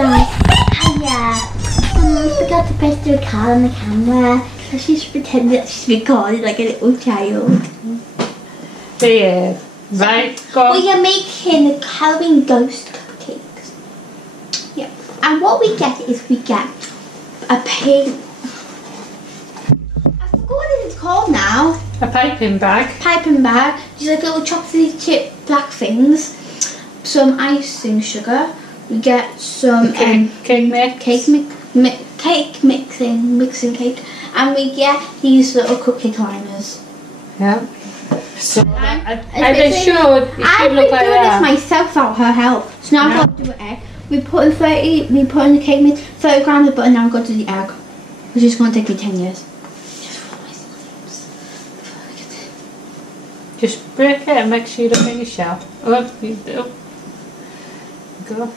guys. Hiya. I forgot to press the card on the camera. So she's pretending that she's recording like a little child. Yeah. Right, go. We are making the Halloween ghost cupcakes. Yep. And what we get is we get a pink. I forgot what it's called now. A piping bag. Piping bag. Just like little chocolatey chip black things. Some icing sugar. We get some mixing cake, and we get these little cupcake liners. Yeah. So it should look like that. I've been doing this myself without her help. So now I've got to do an egg. We put in the cake mix 30 grams of butter. Now we've got to do the egg, which is going to take me 10 years. Just break it and make sure you don't make your shell. Oh, you do. Go.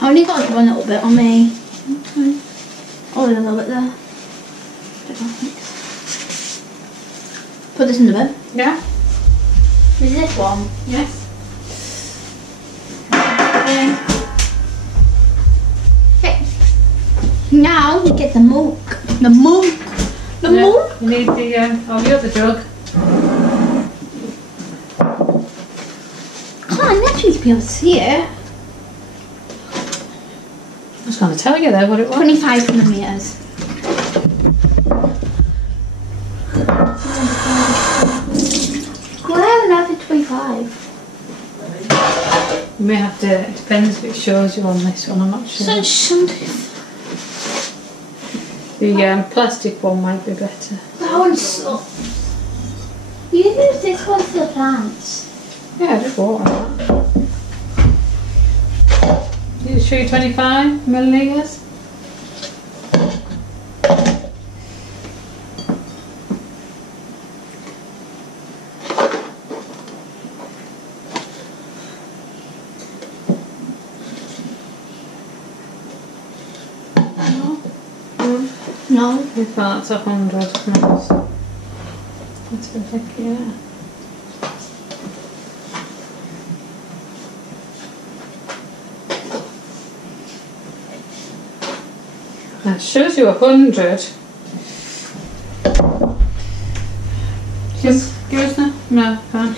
I only got one little bit on me. Okay. Oh, a little bit there. Put this in the bin. Yeah. Is this one? Yes. Okay. Now we get the milk. The milk. The milk. You need the other jug. Can't actually be able to see it. I was going to tell you there what it was. 25 millimeters. Why not 25? You may have to, it depends if it shows you on this one, I'm not sure. The plastic one might be better. That one's so... You use this one for the plants. Yeah, just water that. Did it show you 25 millilitres? No. We thought that's 100 mils. That's perfect, yeah. That shows you 100. Just give us the... No, fine.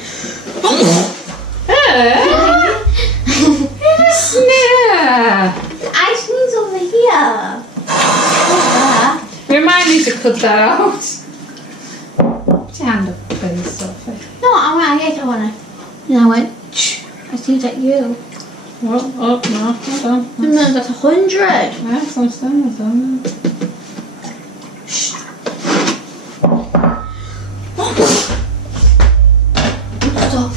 Snare! The ice cream's over here. We might need to cut that out. Put your hand up, please, Sophie. No, I want to. And I went, shh. I see that you. Oh, no, hold on. No, that's 100. Yeah, so stand. Shh. Stop.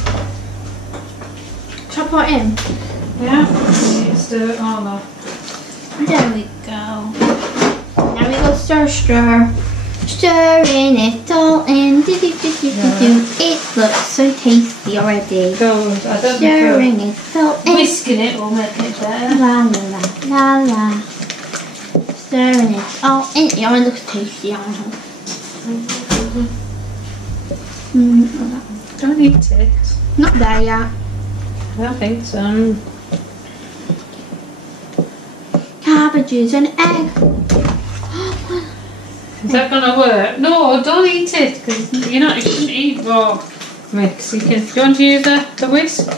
Should I put it in? Yeah, you need to stir it all up. There we go. Now we go stir. Stirring it all in. Do. It looks so tasty already. Goes. I don't Stirring it all in. Whisking it will make it better. La. Stirring it all in. Yeah, it looks tasty. Don't eat it. Not there yet. I don't think so. Cabbages and egg. Is that gonna work? No, don't eat it because you shouldn't eat raw mix. Do you want to use the whisk?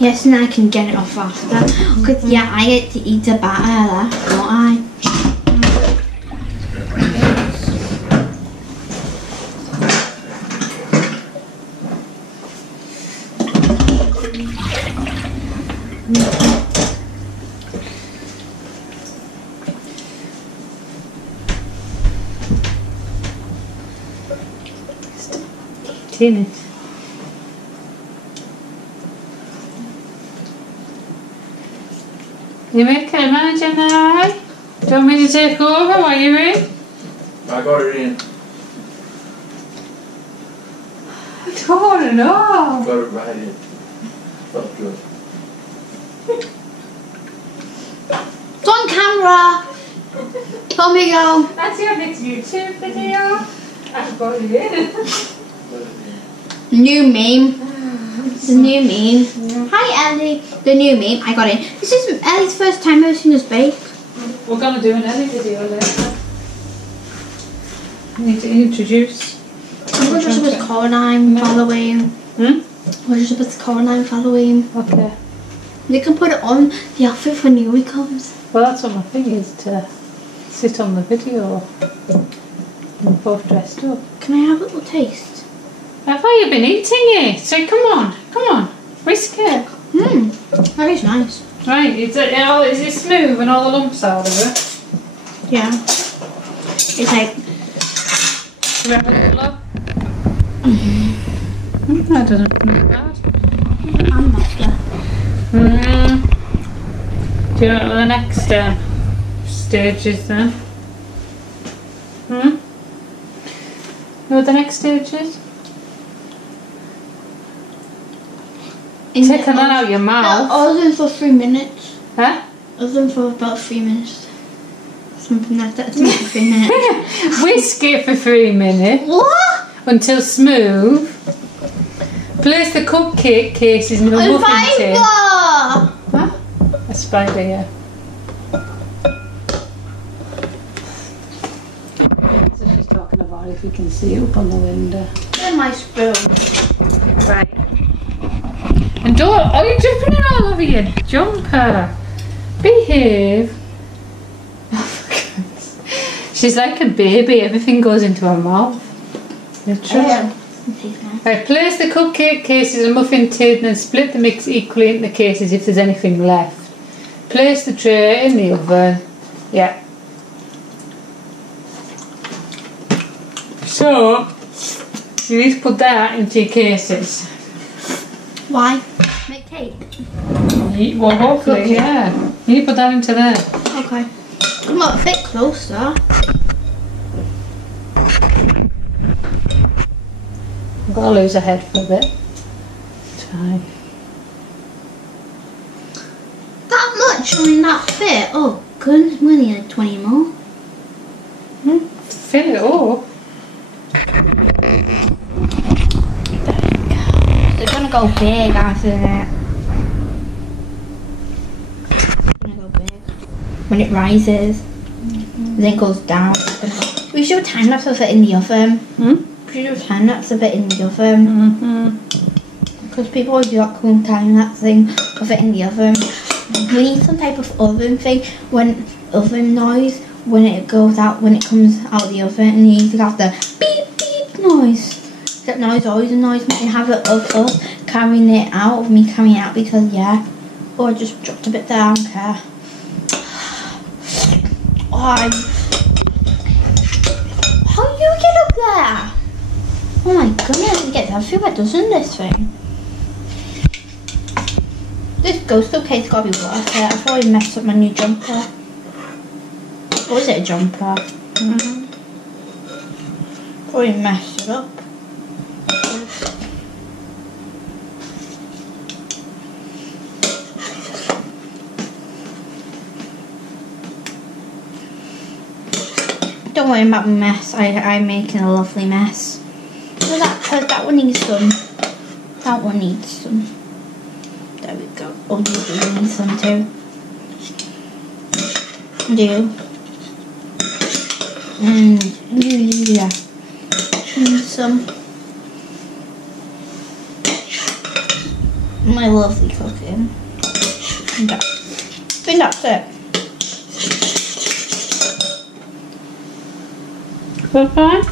Yes, and I can get it off after. Because yeah, I get to eat the batter there, don't I? In it. You make it imagine now, eh? Do you want me to take over while you're in? I got it in. I don't want to know. Got it right in. Felt good. It's on camera. Come we go. That's your next YouTube video. I've got it in. New meme. The new meme. Hi Ellie. The new meme. I got it. This is Ellie's first time ever seen us bake. We're going to do an Ellie video later. I need to introduce. We're just supposed to Coraline Halloween. Hmm? We're just supposed to Coraline Halloween. Okay. They can put it on the outfit when Newey comes. Well, that's what my thing is, to sit on the video and both dressed up. Can I have a little taste? Have you been eating it? So come on, whisk it. That is nice. Right, is it smooth and all the lumps out of it? Yeah. It's like... Do we have a little look? That doesn't look bad. I'm not sure. Do you know what the next stage is then? Know what the next stage is? Taking that out your mouth. Oven for 3 minutes. Huh? Oven for about 3 minutes. Something like that. 3 minutes. Whisk it for 3 minutes. What? Until smooth. Place the cupcake cases in a muffin tin. Huh? A spider, yeah. That's what she's talking about, if you can see it up on the window. Where's my spoon? Right. And don't, you're dripping it all over your jumper. Behave. She's like a baby, everything goes into her mouth. Literally. Right, place the cupcake cases in a muffin tin and split the mix equally into the cases if there's anything left. Place the tray in the oven. Yeah. So, you need to put that into your cases. Why? Make cake? Well, hopefully, yeah. You need to put that into there. Okay. Come on, a bit closer. I've got to lose a head for a bit. It's fine. That much on that fit? Oh, goodness, we only need 20 more. Fill it up. They're gonna go big after that. They're gonna go big. When it rises, then it goes down. We should time lapse of it in the oven. We should do a time lapse of it in the oven. Because people always do that cool time lapse thing of it in the oven. We need some type of oven thing oven noise when it goes out, when it comes out of the oven, and you need to have the beep beep noise. That noise always annoys me, and have it of us carrying it out, of me carrying it out, because yeah. Oh, I just dropped a bit there, I don't care. Oh, how do you get up there? Oh my goodness, it gets everywhere, doesn't this thing? This ghost cake's gotta be worth it. I've already messed up my new jumper. Or is it a jumper? I've already messed it up. Don't worry about my mess. I'm making a lovely mess. So that one needs some. That one needs some. There we go. Oh, you do need some too. Do. And yeah. Need some. My lovely cooking. And that. I think that's it. Good fine?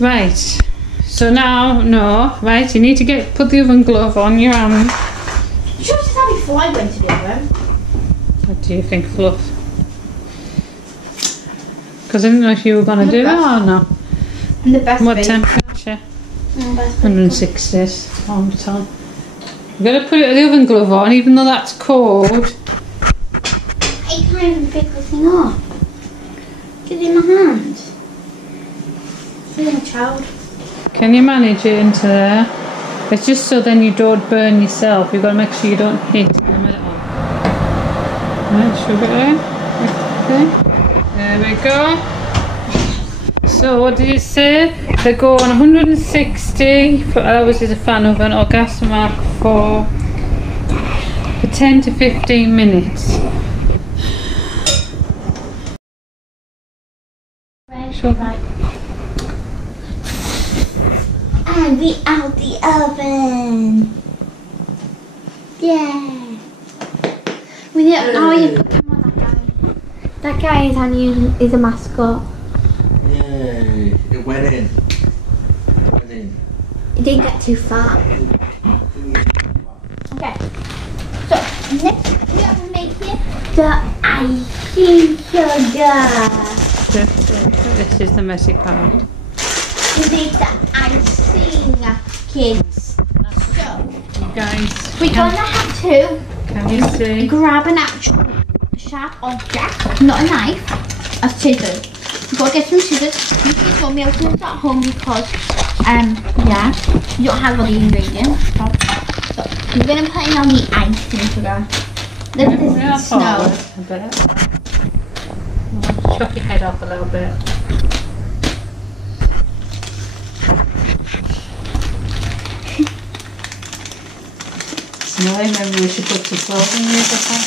Right, so now, right, you need to put the oven glove on your hand. You should have said that before I went to the oven. What do you think, Fluff? Because I didn't know if you were going to do that or not. I'm the best What baker. temperature? I'm the best 160 all the time. You've got to put the oven glove on, even though that's cold. I can't even pick the thing up. Get it in my hand. I'm a child. Can you manage it into there? It's just so then you don't burn yourself. You've got to make sure you don't hit the middle. Right, sugar there. Okay. There we go. So what did you say? They go on 160 for hours as a fan oven or gas mark for 10 to 15 minutes. Sure. And we out the oven. Yeah. We need. Oh, you put him on that guy. That guy is a mascot. Yay! It went in. It went in. It didn't get too far. Okay. So next we have to make it the icing sugar. This is the messy part. We make the icing, kids. So You guys, we're gonna have to can you see? grab an actual sharp object, not a knife, a scissors. We've got to get some scissors. You kids won't be able to do this at home because, yeah, you don't have all the ingredients. So we're going to put in on the icing sugar. Look at this snow. A bit. Chop your head off a little bit. Snowing, maybe we should put some salt in here before.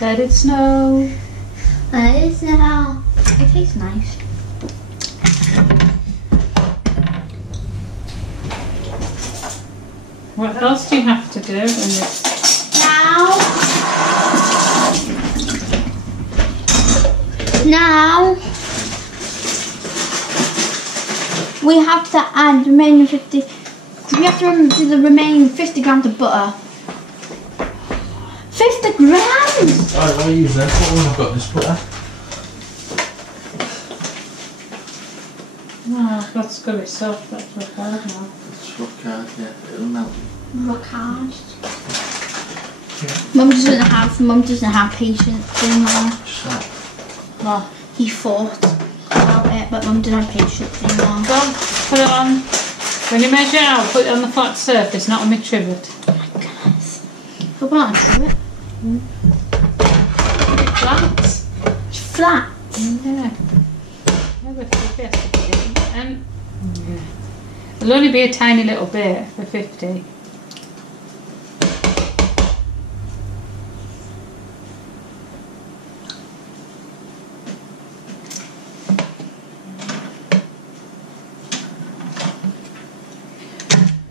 Let it snow. Let it snow. It tastes nice. What else do you have to do in this? Now we have to add remaining 50. We have to do the remaining 50 grams of butter. 50 grams! Alright, I'll use that when I've got this butter. Oh, that's going to be soft. That's what hard now. It's rock hard, yeah. It'll melt. Rock hard. Mum doesn't have patience anymore. Shut. Well, he thought about it, but Mum didn't have patience anymore. Go on, put it on. When you measure it out, put it on the flat surface, not on my trivet. Go on, do it. Flat? Flat. Yeah. It'll only be a tiny little bit for 50.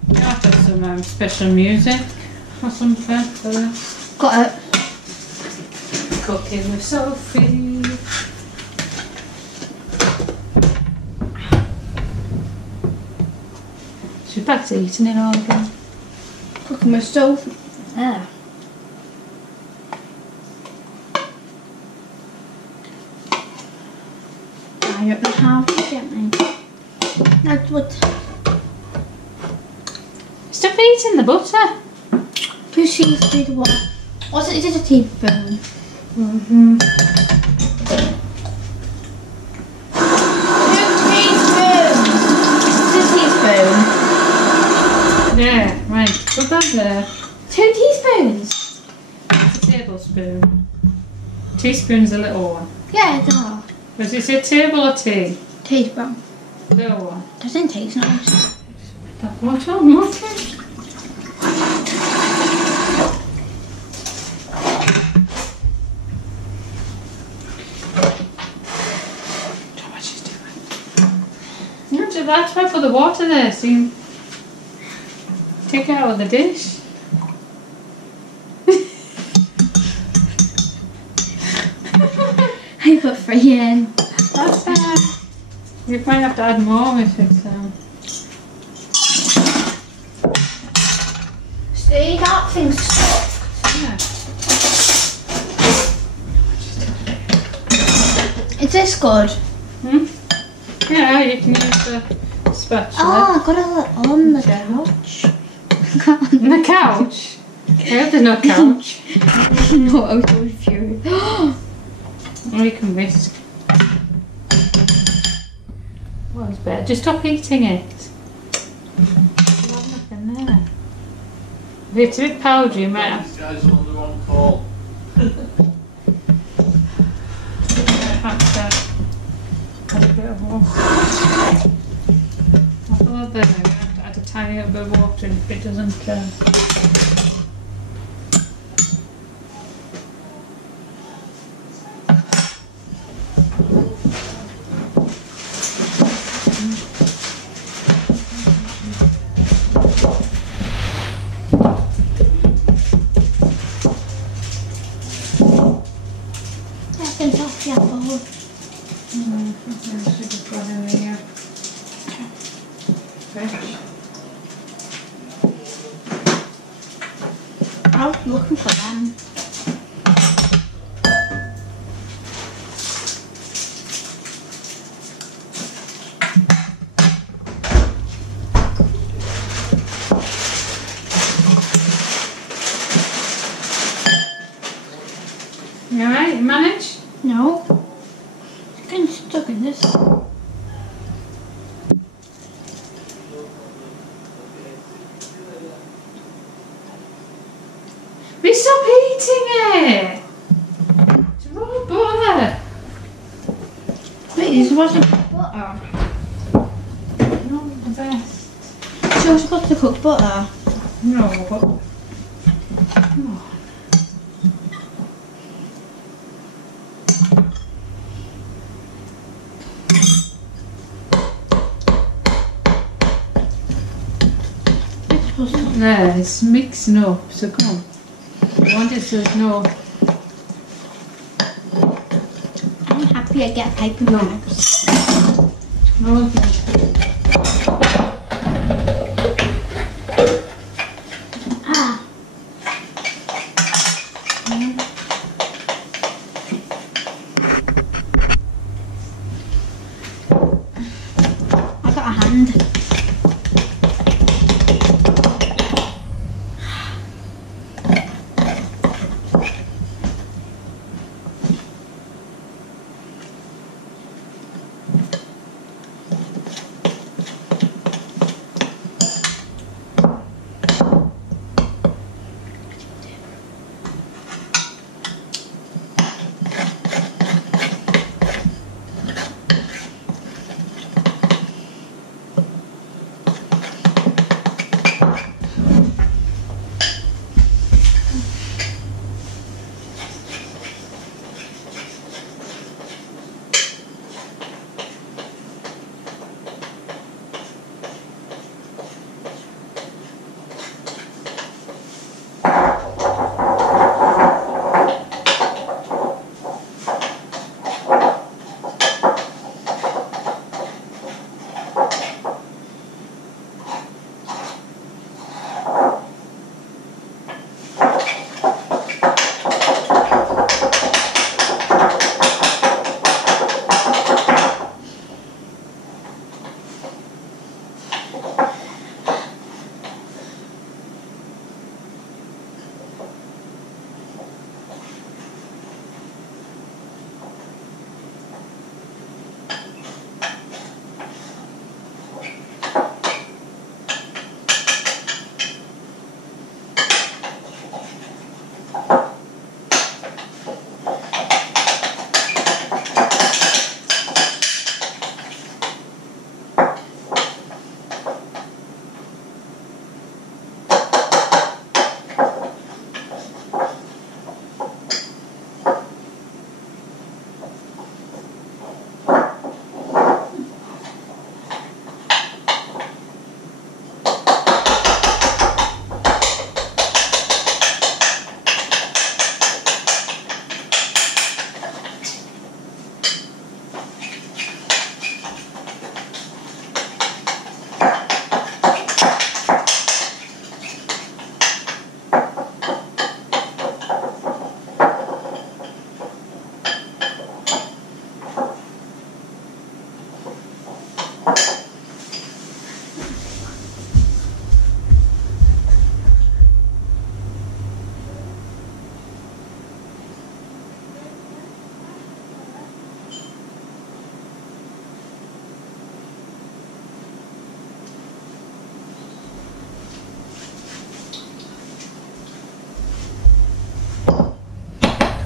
You have to have some special music or something for this. Got it. Cooking with Sophie. She's back to eating it all again. Cooking with Sophie. Yeah. I don't know how to get me. That's what. Stop eating the butter. 2 teaspoons of water. What's it? Is it a teaspoon? Mm-hmm. 2 teaspoons. 2 teaspoons. Yeah, right. Put that there. 2 teaspoons. It's a tablespoon. Teaspoon's a little one. Yeah, it's a Does it say table or tea? teaspoon. Little one. Doesn't taste nice. Watch on, watch on. What she's doing. That's why I put the water there, so you take it out of the dish. I put 3 in. That's fine. You might have to add more if it's See, that thing's stuck. yeah. Is this good? Hmm? Yeah, you can use the spatula. Oh, I got it on the couch. On the couch? I hope there's no couch. No, I was so furious. Or you can whisk. What is better? Just stop eating it. Nothing there. If it's a bit powdery, you might have These guys are under on call. to add a bit of water. I thought that I'm going to have to add a tiny little bit of water in if it doesn't. I was looking for them. You alright? You manage? No. It's getting stuck in this. We stop eating it! It's raw butter! Wait, this wasn't butter. Not the best. She also got to cook butter. No, but... Oh. There, it's mixing up, so come on. I want it to know. I'm happy I get paper bags. No. Ah. I got a hand.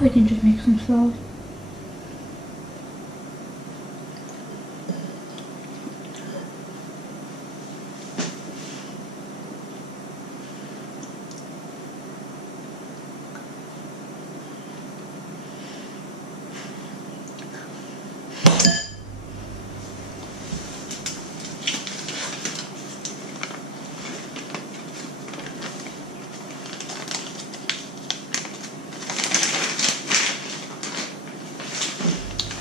We can just make some sauce.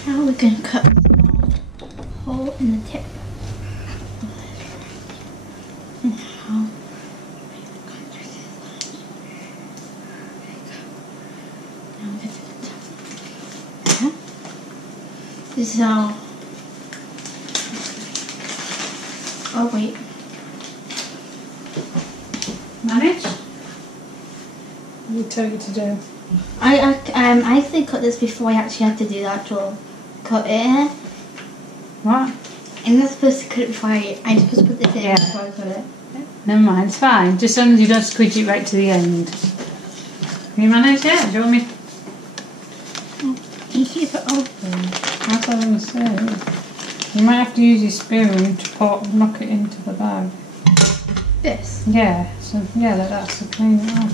Now we can cut a small hole in the tip. And how now get to the top. This is how. Oh wait. Manage? What did I tell you to do? I actually cut this before I actually had to do the actual cut it. What? I'm not supposed to cut it before I'm supposed to put this in before I cut it. Never mind, it's fine. Just as long as you don't squidge it right to the end. Can you manage it? Do you want me? You keep it open. That's what I was going to say. You might have to use your spoon to knock it into the bag. This? Yeah, so yeah, like that, so clean it off.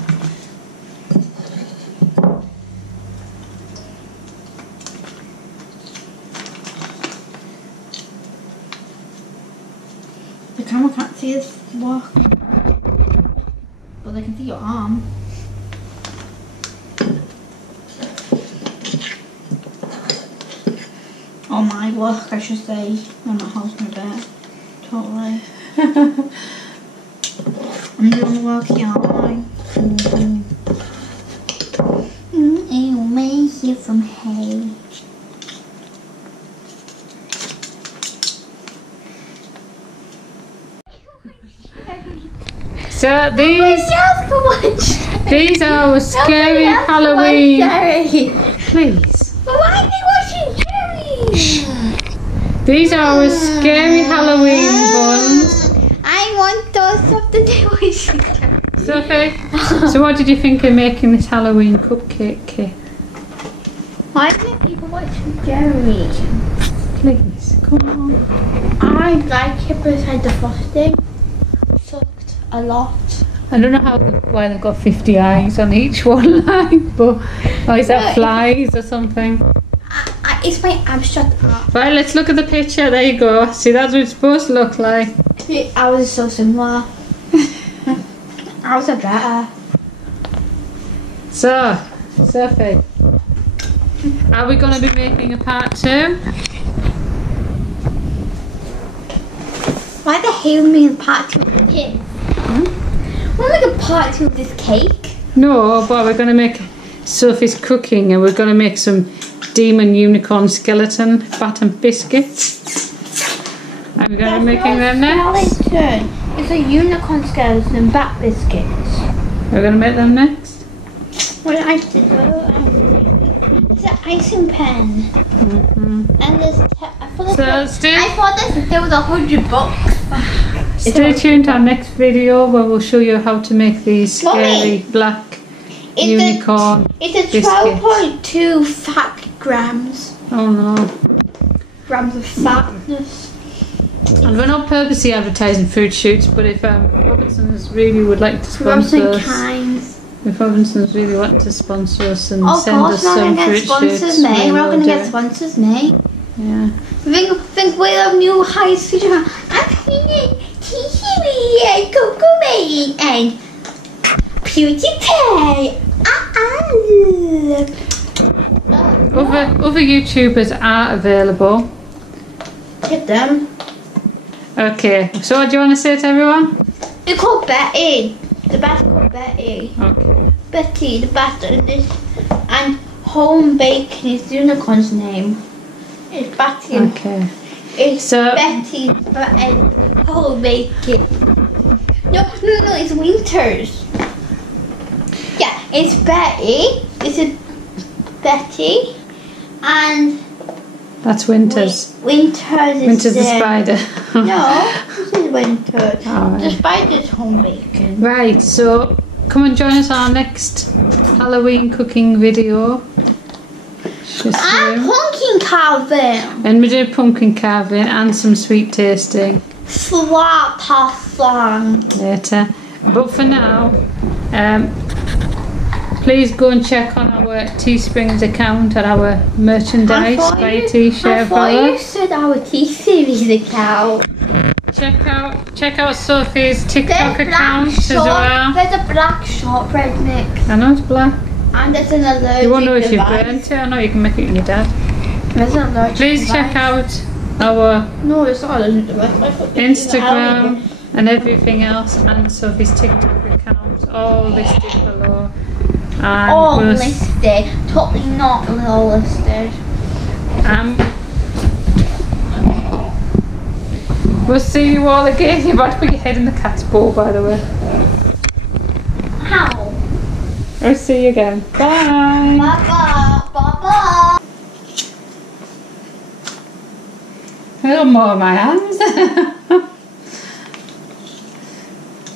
The camera can't see this walk. But they can see your arm. Oh my work, I should say. I'm not holding a bit. Totally. I'm doing work here, aren't I? You make it from hay. So these are our scary Halloween. Please. Why are they watching Jerry? These are our scary Halloween buns. I want those of the day watching Jerry. Sophie, so what did you think of making this Halloween cupcake kit? Why are people watching Jerry? Please, come on. I like it beside the frosting. Sucked a lot. I don't know why they've got 50 eyes on each one line, but is that flies or something? It's my abstract art. Right, let's look at the picture. There you go. See, that's what it's supposed to look like. Ours is so similar. Ours are better. So, Sophie, are we going to be making a part 2? Why the hell me in part 2 of this? We're making part 2 of this cake. No, but we're going to make Sophie's cooking, and we're going to make some demon unicorn skeleton batter biscuits. Are we going to be making them next? Skeleton. It's a unicorn skeleton bat biscuits. We're going to make them next? What did I do? It's an icing pen. And there's I thought there was $100. Stay tuned to our next video where we'll show you how to make these scary black unicorn It's a biscuits. 12.2 fat grams. Oh no. Grams of fatness. And we're not purposely advertising food shoots, but if Robinsons really would like to sponsor us, if Robinsons really want to sponsor us and send us some fruit shoots, we're not going to get sponsors, mate. Yeah. Think we're a new high school. I'm cleaning Kiwi, Coco and PewDiePie. Other YouTubers are available. Tip them. Okay, so what do you want to say to everyone? They're called Betty. The bat's called Betty. Okay. Betty, the bat, and home bacon is unicorn's name. It's Betty. Okay. It's So- Betty and home bacon. No, it's Winters. Yeah, it's Betty. It's a Betty, and That's Winters. Winters is the spider. No, this is Winters. Alright. The spider's home bacon. Right, so come and join us on our next Halloween cooking video. And pumpkin carving. And we did pumpkin carving and some sweet tasting. Flat pasta. Later. But for now, please go and check on our Teesprings account at our merchandise. Buy a t-shirt for us. You said our T-Series account. Check out Sophie's TikTok account as well. There's a black shortbread mix. I know it's black. And there's an allergic You won't know if you've device. burnt it. I know you can make it with your dad. There's an allergic Please device. check out our No, it's not allergic device. Instagram and everything else, and Sophie's TikTok account, all listed below. And All listed. Totally not all listed. We'll see you all again. You're about to put your head in the cat's paw, by the way. How? I'll see you again. Bye. Bye-bye. Bye-bye. A little more of my hands.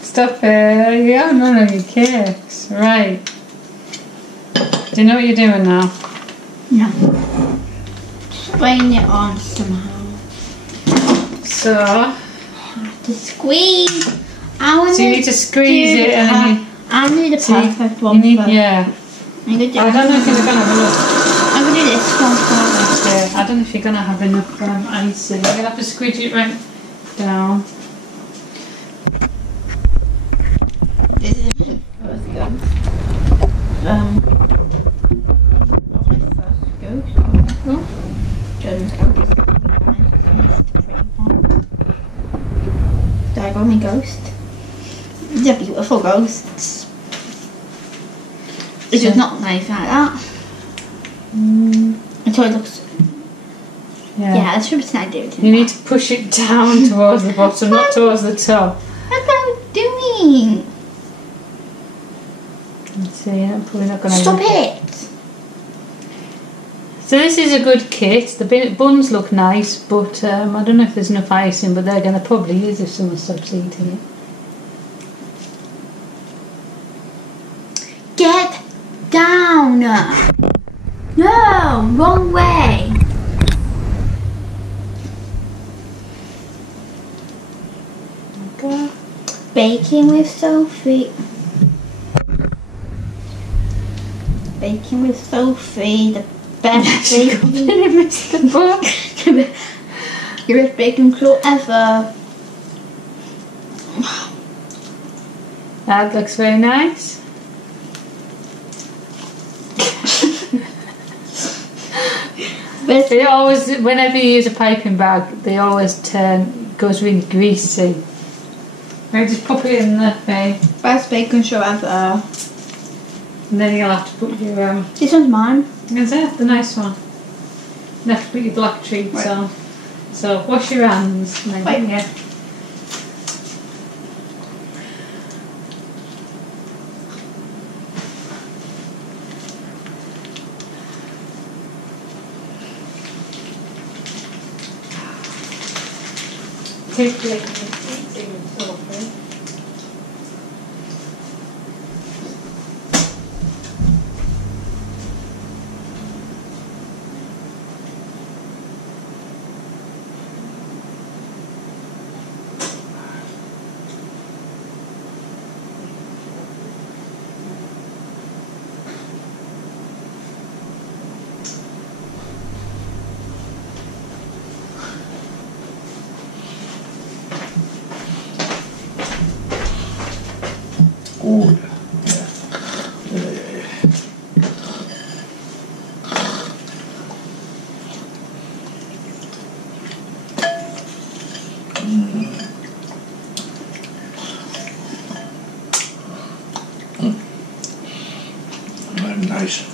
Stop it. You have none of your cakes. Right. Do you know what you're doing now? No. Spraying it on somehow. So To squeeze. I you need to squeeze it and then I need a perfect you one need, first. yeah. I don't know I don't know if you're going to have enough. I'm going to do this one first. Yeah, I don't know if you're going to have enough icing. You're going to have to squeeze it right down. This is my first go. Oh. Jones Ghost. Diagonal Ghost. They're beautiful ghosts. It's just not nice like that. Until it looks. Yeah, that's what I do. You need to push it down towards the bottom, not towards the top. That's what I'm doing. Let's see, I'm probably not going to. Stop it. So this is a good kit. The buns look nice, but I don't know if there's enough icing, but they're going to probably use if someone stops eating it. Get down. No, wrong way. Okay. Baking with Sophie. Baking with Sophie, the best baking. Missed the book. The best baking clue ever. That looks very nice. They always, whenever you use a piping bag, they always goes really greasy. Right, just pop it in the thing. Best baking show ever. And then you'll have to put your This one's mine. is it? The nice one. You have to put your black treats on. So wash your hands. And then, Wait. yeah. Take the Sophie. Oh, yeah. Very nice.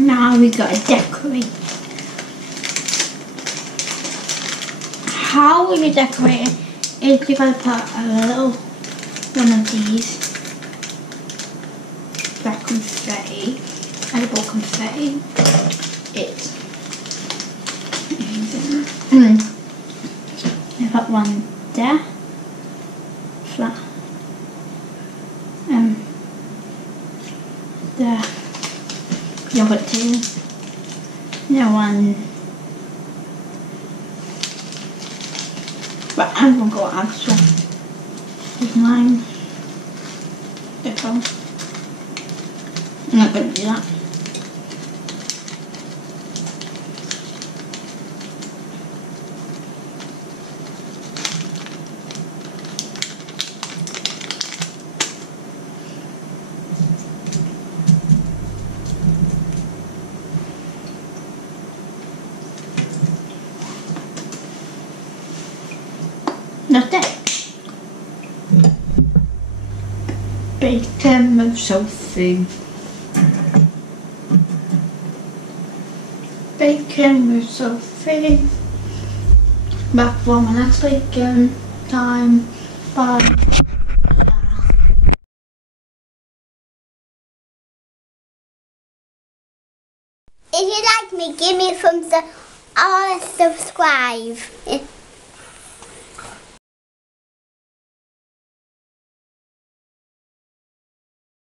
Now we gotta decorate. How you decorate it is you gotta put a little one of these black confetti, edible confetti. It's amazing. I put one there, flat. The yogurt tea. No one. But I'm gonna go extra. With mine. Different. I'm not gonna do that. Not it. Bacon with Sophie. Bacon with Sophie. Back for my next bacon time. Bye. If you like me, give me a thumbs up or subscribe.